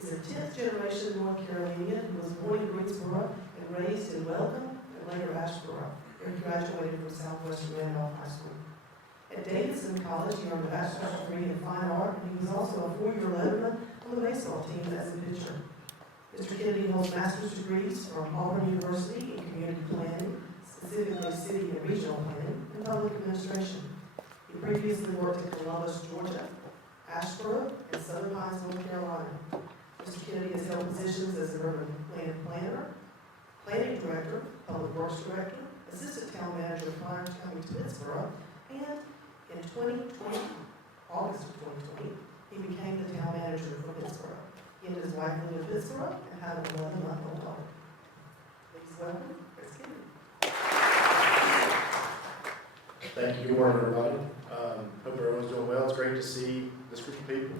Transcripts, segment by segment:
He's a 10th generation North Carolinian who was born in Greensboro and raised in Weldon and later Asheboro, where he graduated from Southwestern Randolph High School. At Davidson College, he earned a bachelor's degree in fine art, and he was also a 4-year letterman on the baseball team as a pitcher. Mr. Kennedy holds master's degrees from Auburn University in community planning, specifically city and regional planning, and public administration. He previously worked in Columbus, Georgia, Asheboro, and Southern Pines, North Carolina. Mr. Kennedy has held positions as the urban planner, planning director, public works director, assistant town manager prior to coming to Pittsboro, and in 2020, August of 2020, he became the town manager for Pittsboro. He and his wife live in Pittsboro and have an 11-month-old daughter. Please welcome Chris Kennedy. Thank you. Good morning, everybody. Hope everyone's doing well. It's great to see this group of people.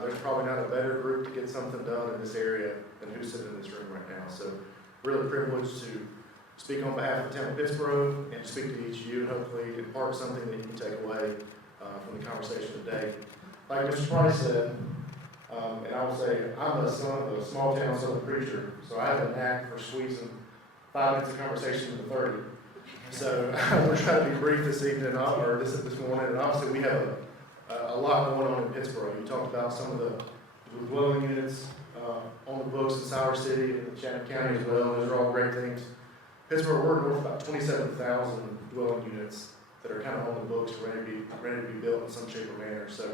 There's probably not a better group to get something done in this area than who's sitting in this room right now. So, really privileged to speak on behalf of the town of Pittsboro and to speak to each of you and hopefully impart something that you can take away from the conversation today. Like Mr. Price said, and I will say, I'm the son of a small town southern preacher, so I have a knack for squeezing 5 minutes of conversation into 30. So we're trying to be brief this evening, or this morning, and obviously we have a lot going on in Pittsboro. You talked about some of the dwelling units on the books in Sauer City and Chatham County as well. Those are all great things. Pittsboro, we're north of about 27,000 dwelling units that are kind of on the books, ready to be built in some shape or manner. So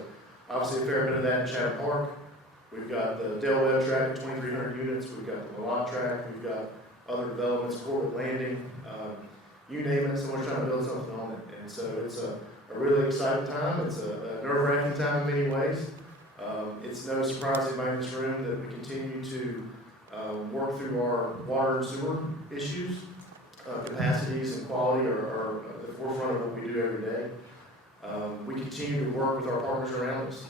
obviously a fair bit of that in Chatham Park. We've got the Del Webb tract at 2,300 units. We've got the Lalott tract. We've got other developments, Corbett Landing, you name it. Someone's trying to build something on it. And so it's a really exciting time. It's a nerve-wracking time in many ways. It's no surprise to anybody in this room that we continue to work through our water and sewer issues. Capacities and quality are at the forefront of what we do every day. We continue to work with our partners around us.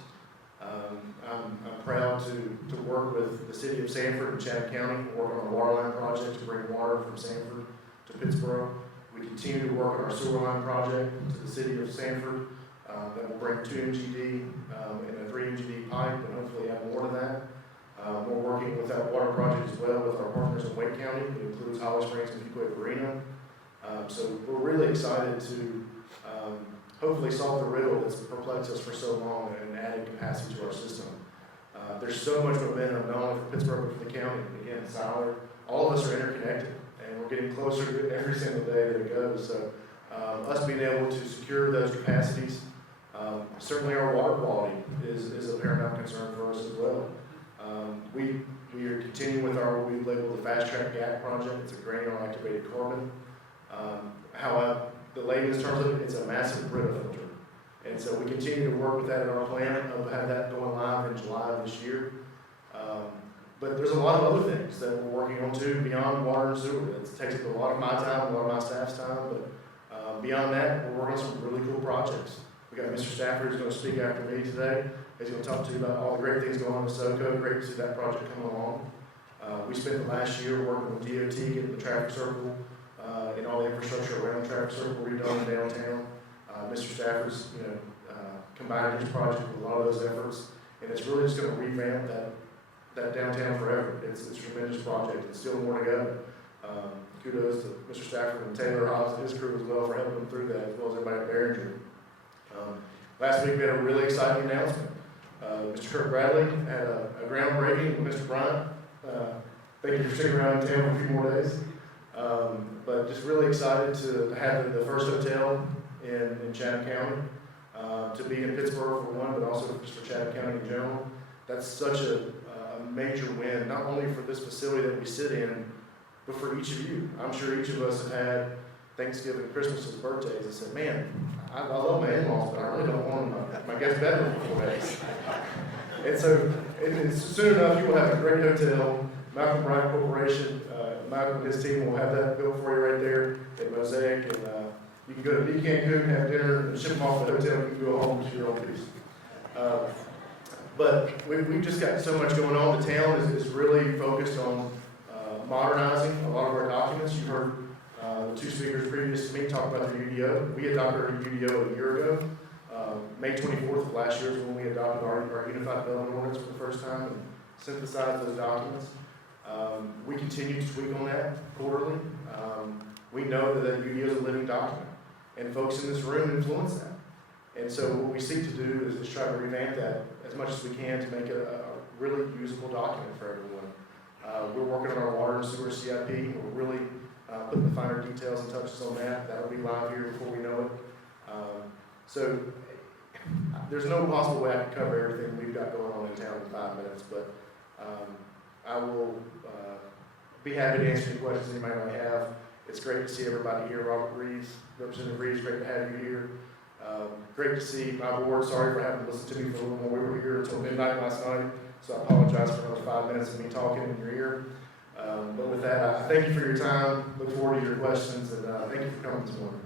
I'm proud to work with the city of Sanford and Chatham County, work on a water line project to bring water from Sanford to Pittsboro. We continue to work on our sewer line project to the city of Sanford that will bring 2 MGD and a 3 MGD pipe, and hopefully add more to that. We're working with that water project as well with our partners in Wake County. It includes Holly Springs and Fuquay Marina. So we're really excited to hopefully solve the riddle that's perplexed us for so long and added capacity to our system. There's so much momentum, not only for Pittsboro, but for the county. Again, Sauer, all of us are interconnected, and we're getting closer to it every single day that it goes. So us being able to secure those capacities, certainly our water quality is a paramount concern for us as well. We are continuing with what we label the Fast Track GAC project. It's a granular activated carbon. However, the layman's terms of it, it's a massive Brita filter. And so we continue to work with that in our plan of have that going live in July of this year. But there's a lot of other things that we're working on too, beyond water and sewer. It takes up a lot of my time, a lot of my staff's time, but beyond that, we're working on some really cool projects. We got Mr. Stafford who's going to speak after me today. He's going to talk to you about all the great things going on with SoCo. Great to see that project come along. We spent the last year working with DOT, getting the traffic circle and all the infrastructure around the traffic circle redone in downtown. Mr. Stafford's, combined his project with a lot of those efforts, and it's really just going to revamp that downtown forever. It's a tremendous project. It's still more to go. Kudos to Mr. Stafford and Taylor Hobbs and his crew as well for helping them through that, as well as everybody at Behringer. Last week we had a really exciting announcement. Mr. Kirk Bradley had a groundbreaking with Mr. Bryant. Thank you for sticking around in town for a few more days. But just really excited to have the first hotel in Chatham County, to be in Pittsboro for one, but also just for Chatham County in general. That's such a major win, not only for this facility that we sit in, but for each of you. I'm sure each of us have had Thanksgiving, Christmas, and birthdays and said, man, I love my in-laws, but I really don't want my guest bedroom for 4 days. And so soon enough, you will have a great hotel. Malcolm Bryant Corporation, Malcolm and his team will have that built for you right there at Mosaic. And you can go to B. Cancun, have dinner, and ship them off to the hotel. You can go home to your own peace. But we've just got so much going on. The town is really focused on modernizing a lot of our documents. You heard the 2 speakers previous to me talk about the UDO. We adopted our UDO a year ago. May 24th of last year is when we adopted our Unified Development Ordinance for the first time. And synthesize those documents. We continue to tweak on that quarterly. We know that UDO is a living document, and folks in this room influence that. And so what we seek to do is try to revamp that as much as we can to make it a really usable document for everyone. We're working on our water and sewer CIP. We're really putting the finer details and touches on that. That'll be live here before we know it. So there's no possible way I can cover everything we've got going on in town in 5 minutes, but I will be happy to answer any questions anybody might have. It's great to see everybody here. Robert Reeves, Representative Reeves, great to have you here. Great to see my board. Sorry for having to listen to me for a little more. We were here until midnight last night, so I apologize for another 5 minutes of me talking in your ear. But with that, I thank you for your time. Look forward to your questions, and thank you for coming this morning.